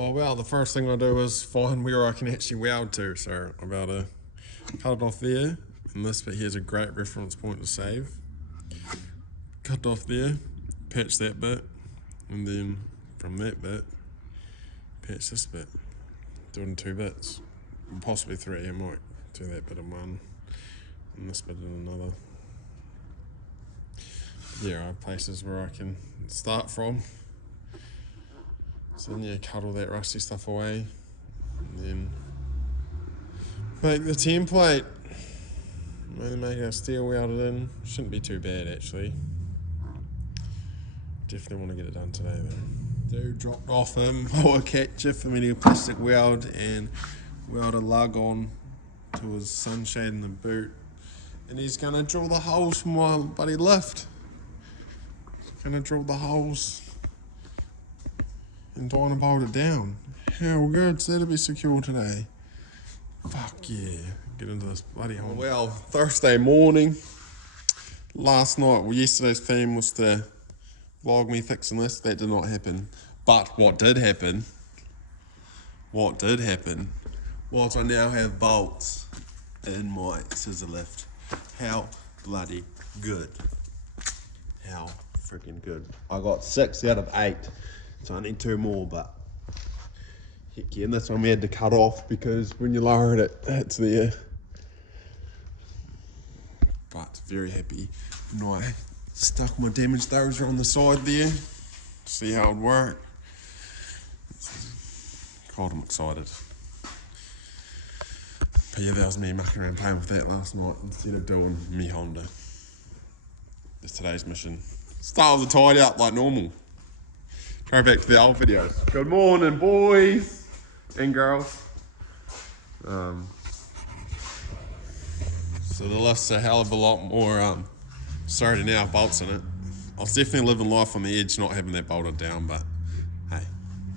Oh well, the first thing I do is find where I can actually weld to. So I'm about to cut it off there, and this bit here's a great reference point to save. Cut off there, patch that bit, and then from that bit, patch this bit. Do it in 2 bits, possibly 3. I might do that bit in one, and this bit in another. Yeah, I have places where I can start from. So then you cut all that rusty stuff away, and then make the template. Maybe make our steel welded in. Shouldn't be too bad actually. Definitely want to get it done today though. Dude dropped off him power catcher for me to plastic weld and weld a lug on to his sunshade in the boot. And he's gonna drill the holes for my buddy lift. He's gonna drill the holes and trying to bolt it down. How good's that to be secure today? Fuck yeah. Get into this bloody hole. Well, Thursday morning. Yesterday's theme was to vlog me fixing this. That did not happen. But what did happen was I now have bolts in my scissor lift. How bloody good. How freaking good. I got 6 out of 8. So I need 2 more, but heck yeah, and this one we had to cut off because when you lower it, it's there. But very happy. And I stuck my damaged dozer on the side there. See how it worked. God, I'm excited. But yeah, that was me mucking around playing with that last night instead of doing me Honda. That's today's mission. Start with the tidy up like normal. Go back to the old videos. Good morning, boys and girls. So the lift's a hell of a lot more sturdy now, bolts in it. I was definitely living life on the edge, not having that bolted down, but hey,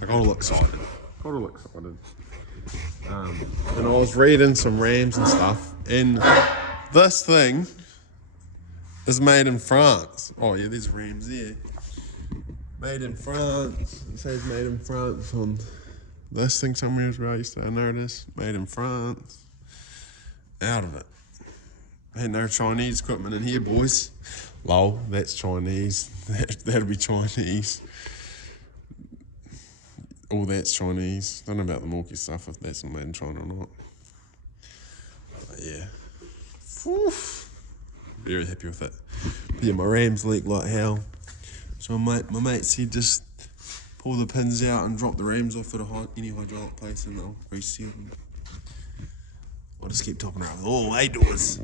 I got all excited. And I was reading some rams and stuff, and this thing is made in France. Oh yeah, there's rams there. Made in France. It says made in France on this thing somewhere as well. I used to notice. Made in France. Out of it. Ain't no Chinese equipment in here, boys. Lol, that's Chinese. That'll be Chinese. All that's Chinese. Don't know about the Morky stuff, if that's made in China or not. But yeah. Oof. Very happy with it. But yeah, my rams leak like hell. So my mate said just pull the pins out and drop the rams off at any hydraulic place and they'll reseal them. I'll just keep topping around with all 8 doors.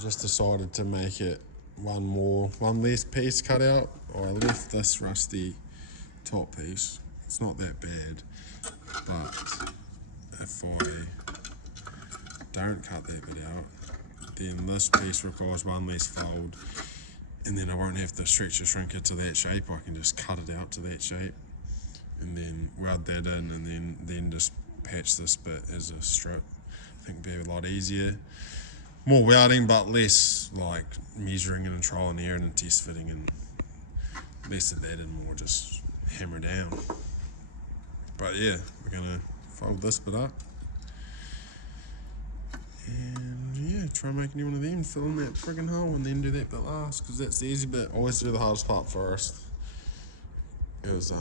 Just decided to make it one less piece cut out. I left this rusty top piece. It's not that bad, but if I don't cut that bit out, then this piece requires one less fold, and then I won't have to stretch or shrink it to that shape. I can just cut it out to that shape, and then weld that in, and then just patch this bit as a strip. I think it'd be a lot easier. More welding, but less like measuring and trial and error and test fitting, and less of that and more just hammer down. But yeah, we're gonna fold this bit up, and yeah, try making you one of them, fill in that friggin' hole and then do that bit last, because that's the easy bit. Always do the hardest part first. Because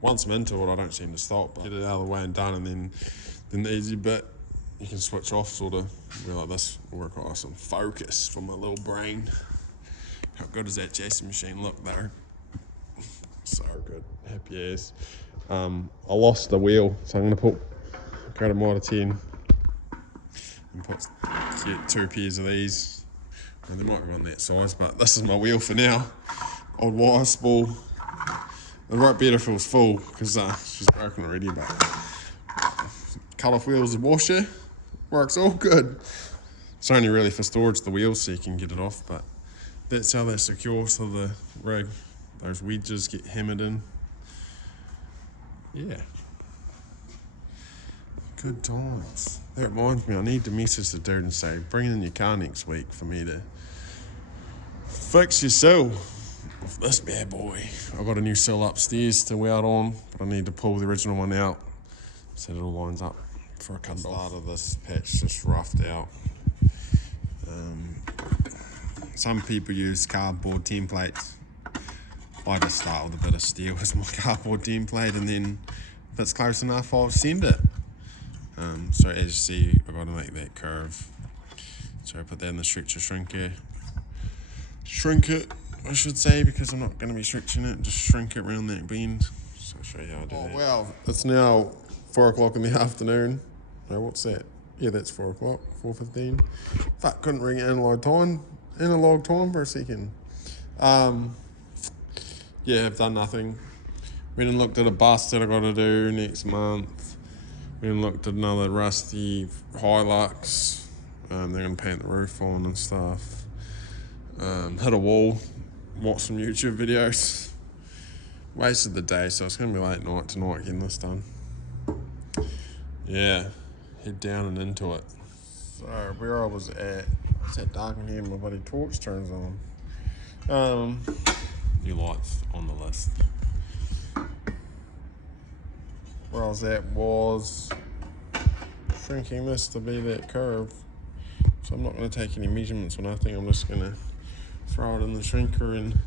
once I'm into it, I don't seem to stop. Get it out of the way and done, and then the easy bit, you can switch off, sort of. Be like, this will work awesome. Focus for my little brain. How good does that Jason machine look there? So good. Happy as. I lost the wheel, so I'm going to go to Mitre 10 and get 2 pairs of these. Well, they might run that size, but this is my wheel for now. Old wire spool. It'd work better if it was full, because she's broken already, but cut off wheels and washer. Works all good. It's only really for storage, the wheels, so you can get it off, but that's how they're secure to the rig. Those wedges get hammered in. Yeah. Good times. That reminds me, I need to message the dude and say, bring in your car next week for me to fix your sill with this bad boy. I've got a new sill upstairs to weld on, but I need to pull the original one out so it all lines up for a cut off. The start of this patch just roughed out. Some people use cardboard templates. I just start with a bit of steel as my cardboard template, and then if it's close enough, I'll send it. So as you see, I've got to make that curve. So I put that in the stretcher shrinker. Shrink it, I should say, because I'm not going to be stretching it. Just shrink it around that bend. So I'll show you how I do that. Well, it's now 4 o'clock in the afternoon. No, what's that? Yeah, that's 4 o'clock, 4:15. Fuck, couldn't ring analog time for a second. Yeah, I've done nothing. Went and looked at a bus that I got to do next month. Went and looked at another rusty Hilux. They're going to paint the roof on and stuff. Hit a wall, watched some YouTube videos. Wasted the day, so it's going to be late night tonight getting this done. Yeah, head down and into it. So, where I was at, it's that dark in here, my bloody torch turns on. New lights on the list. Where I was at was shrinking this to be that curve. So I'm not going to take any measurements or nothing. I'm just going to throw it in the shrinker and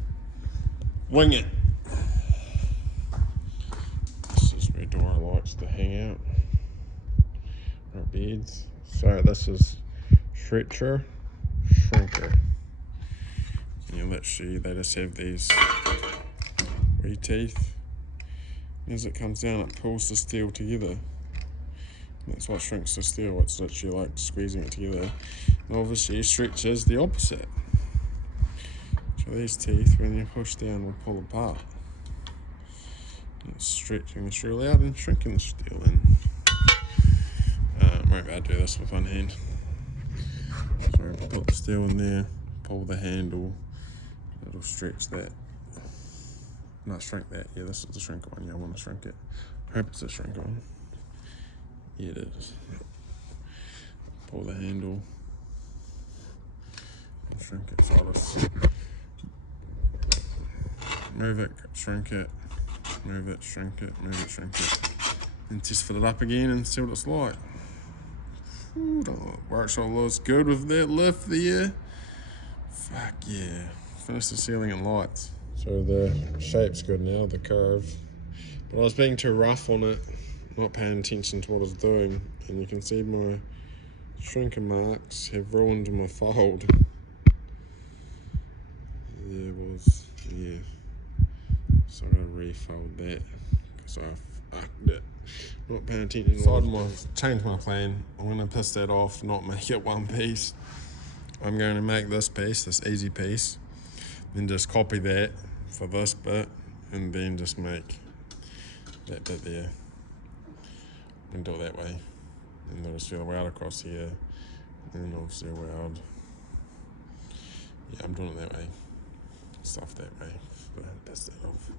wing it. This is where Dora likes to hang out. Our beds. So this is stretcher, shrinker. Yeah, literally they just have these wee teeth. As it comes down, it pulls the steel together. And that's what shrinks the steel. It's literally like squeezing it together. And obviously, stretch is the opposite. So these teeth, when you push down, will pull apart. And it's stretching the steel out and shrinking the steel in. Maybe I'll do this with one hand. So I put the steel in there, pull the handle, it'll stretch that. Not shrink that. Yeah, this is the shrink one. Yeah, I want to shrink it. I hope it's a shrink one. Yeah, it is. Pull the handle and shrink it. So I'll just move it, shrink it, move it, shrink it, move it, shrink it. And just fill it up again and see what it's like. Ooh, workshop looks good with that lift there. Fuck yeah. Finish the ceiling and lights. So the shape's good now, the curve. But I was being too rough on it, not paying attention to what I was doing. And you can see my shrinker marks have ruined my fold. There was, yeah. So I gotta refold that, because I fucked it. Not paying attention to what changed my plan. I'm gonna piss that off, not make it one piece. I'm going to make this piece, this easy piece, then just copy that for this bit, and then just make that bit there. And do it that way. And then just do the weld across here, and obviously weld. Yeah, I'm doing it that way. Stuff that way. Piss that off.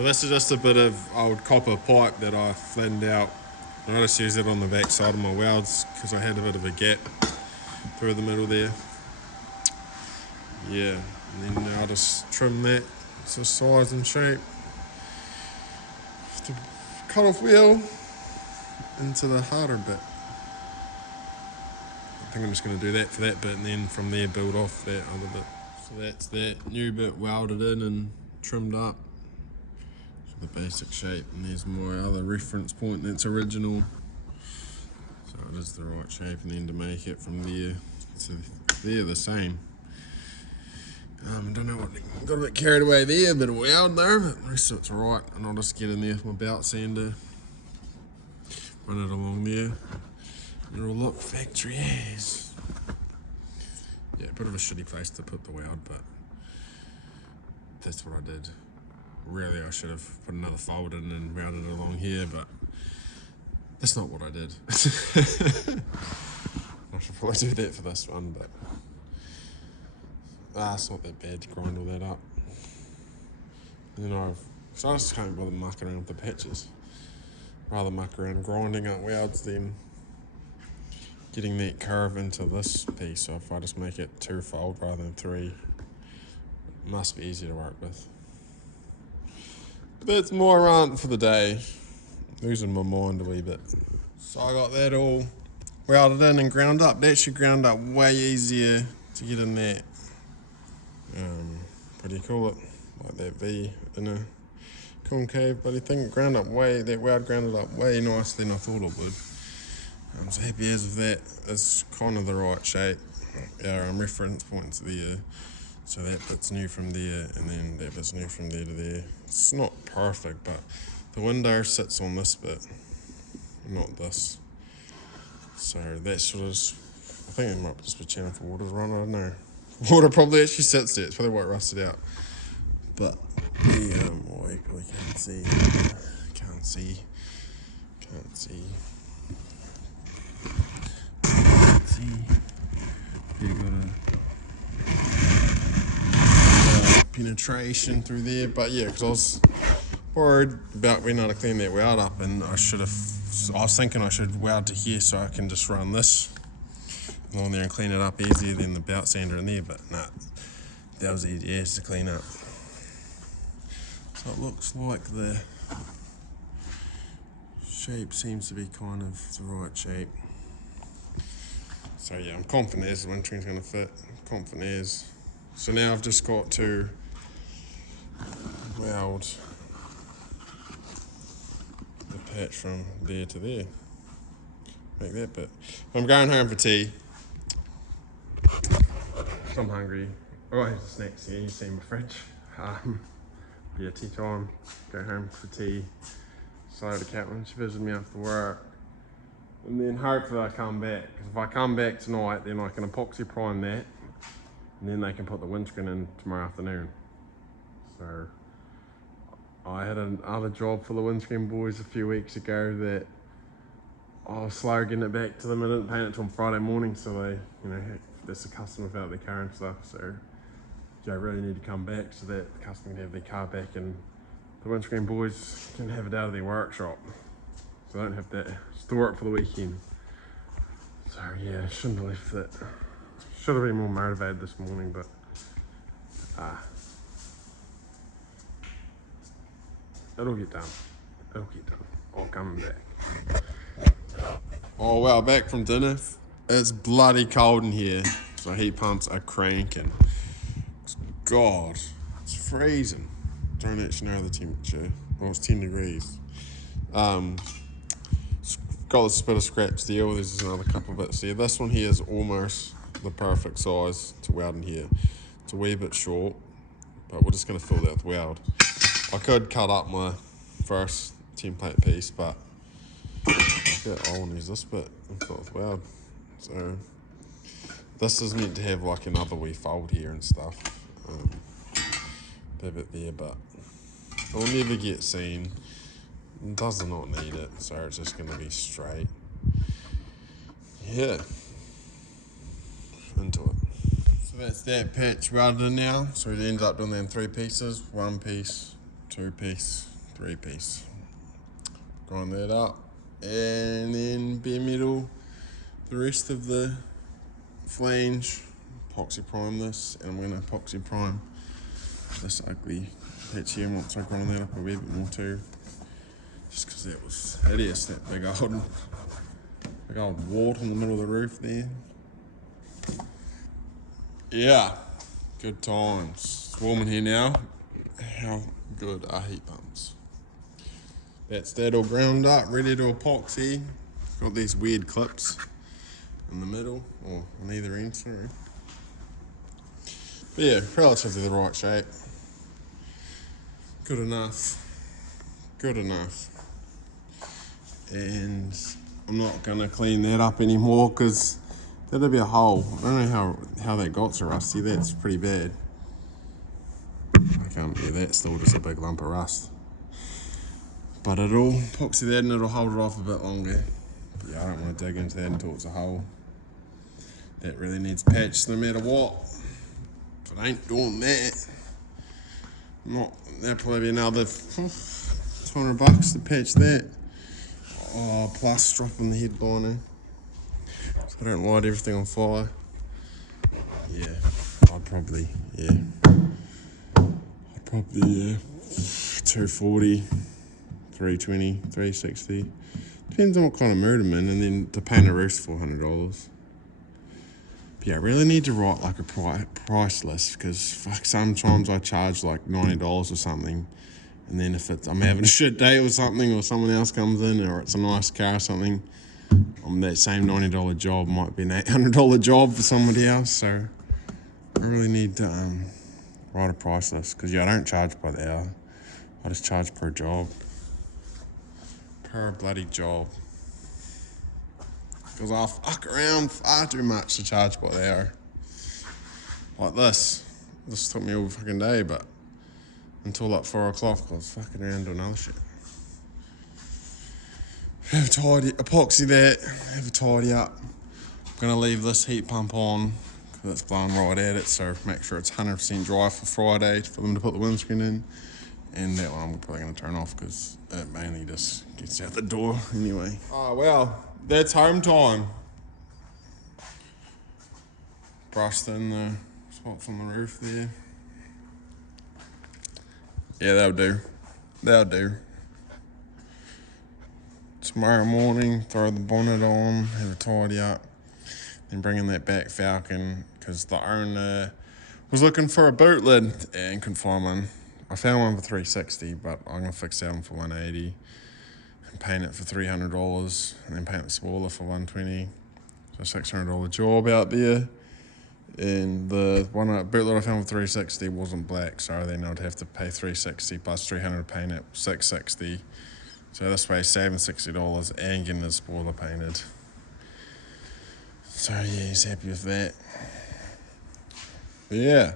So this is just a bit of old copper pipe that I flattened out. I just used it on the back side of my welds because I had a bit of a gap through the middle there. Yeah, and then I'll just trim that to size and shape. The cut off wheel into the harder bit. I think I'm just going to do that for that bit and then from there build off that other bit. So that's that new bit welded in and trimmed up. The basic shape, and there's my other reference point that's original, so it is the right shape, and then to make it from there to there the same. I don't know what, got a bit carried away there, a bit of weld there, but the rest of it's right, and I'll just get in there with my belt sander, run it along there, and it'll look factory as. Yeah, a bit of a shitty place to put the weld, but that's what I did. Really, I should have put another fold in and rounded it along here, but that's not what I did. I should probably do that for this one, but it's not that bad to grind all that up. So I just can't bother mucking around with the patches. Rather muck around grinding up welds than getting that curve into this piece. So if I just make it 2-fold rather than 3, it must be easier to work with. But that's my rant for the day. Losing my mind a wee bit. So I got that all welded in and ground up. That should ground up way easier to get in that. What do you call it? Like that V in a concave, but I think it ground up that weld grounded up way nicer than I thought it would. I'm so happy as with that. It's kind of the right shape. Our reference points there. So that bit's new from there, and then that bit's new from there to there. It's not perfect, but the window sits on this bit, not this. So that sort of, I think it might just be channel for water to run, I don't know. Water probably actually sits there, it's probably why it rusted out. But yeah, we can't see. You got a penetration through there, but yeah, because I was worried about being able to clean that weld up, and I was thinking I should weld to here so I can just run this along there and clean it up easier than the belt sander in there, but nah, that was easy as to clean up. So it looks like the shape seems to be kind of the right shape. So yeah, I'm confident as the windscreen's going to fit. I'm confident as. So now I've just got to weld the patch from there to there. Make that bit. I'm going home for tea. I'm hungry. Oh, I have snacks here. You see my fridge. Yeah, tea time. Go home for tea. Say to Caitlin, she visited me after work. And then hopefully I come back. Because if I come back tonight, then I can epoxy prime that. And then they can put the windscreen in tomorrow afternoon. So I had another job for the Windscreen boys a few weeks ago that I was slow getting it back to them. I didn't paint it till Friday morning, so they, there's a customer without their car and stuff. So I really need to come back so that the customer can have their car back and the Windscreen boys can have it out of their workshop. So I don't have to store it for the weekend. So yeah, shouldn't have left it. Should have been more motivated this morning, but it'll get done. It'll get done. I'll come back. Oh well, back from dinner. It's bloody cold in here, so heat pumps are cranking. God, it's freezing. Don't actually know the temperature. Well, it's 10 degrees. Got this bit of scratch there. There's just another couple of bits there. This one here is almost the perfect size to weld in here. It's a wee bit short, but we're just going to fill that with weld. I could cut up my first template piece, but I want to use this bit and fill it with weld. So this is meant to have like another wee fold here and stuff. That bit there, but it'll never get seen. It does not need it, so it's just going to be straight. Yeah, into it. So that's that patch welded in now. So it ends up doing that in 3 pieces. 1 piece 2-piece, 3-piece. Grind that up, and then bare metal the rest of the flange. Epoxy prime this, and I'm going to epoxy prime this ugly patch here once I grind that up a wee bit more too. Just because that was hideous, that big old wart in the middle of the roof there. Yeah, good times. It's warm in here now. How good are heat pumps? That's that all ground up, ready to epoxy. Got these weird clips in the middle, or on either end, sorry. But yeah, relatively the right shape. Good enough. Good enough. And I'm not gonna clean that up anymore because that'll be a hole. I don't know how that got so rusty. That's pretty bad. Yeah, that's still just a big lump of rust. But it'll epoxy that and it'll hold it off a bit longer. But yeah, I don't want to dig into that until it's a hole. That really needs patched no matter what. If it ain't doing that, that'll probably be another $200 to patch that. Oh, plus dropping the head liner. So I don't light everything on fire. Yeah, I'd probably 240, 320, 360. Depends on what kind of mood I'm in, and then to paint a roof's $400. But yeah, I really need to write like a price list because fuck, sometimes I charge like $90 or something, and then if I'm having a shit day or something, or someone else comes in, or it's a nice car or something, that same $90 job might be an $800 job for somebody else. So I really need to write a price list because yeah, I don't charge by the hour. I just charge per job. Per bloody job. Because I fuck around far too much to charge by the hour. Like this. This took me all fucking day, but until like 4 o'clock, I was fucking around doing other shit. Epoxy that, have a tidy up. I'm gonna leave this heat pump on because it's blowing right at it, so make sure it's 100% dry for Friday for them to put the windscreen in. And that one I'm probably gonna turn off because it mainly just gets out the door anyway. Oh well, that's home time. Brushed in the spots on the roof there. Yeah, that'll do. That'll do. Tomorrow morning, throw the bonnet on, have a tidy up, then bring in that back Falcon because the owner was looking for a boot lid and couldn't find one. I found one for $360, but I'm gonna fix that one for $180 and paint it for $300, and then paint the spoiler for $120. So $600 job out there. And the one boot lid I found for $360 wasn't black, so then I'd have to pay $360 plus $300 to paint it, $660. So this way, saving $60 and getting the spoiler painted. So yeah, he's happy with that. But yeah.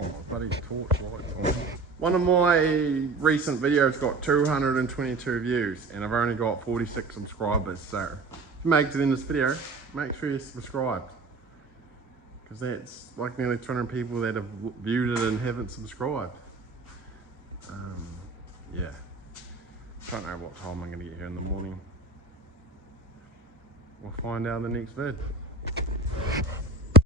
Oh, bloody torch lights on. One of my recent videos got 222 views, and I've only got 46 subscribers. So if you make it to the end of this video, make sure you're subscribed. Because that's like nearly 200 people that have viewed it and haven't subscribed. Yeah. Don't know what time I'm going to get here in the morning. We'll find out in the next vid.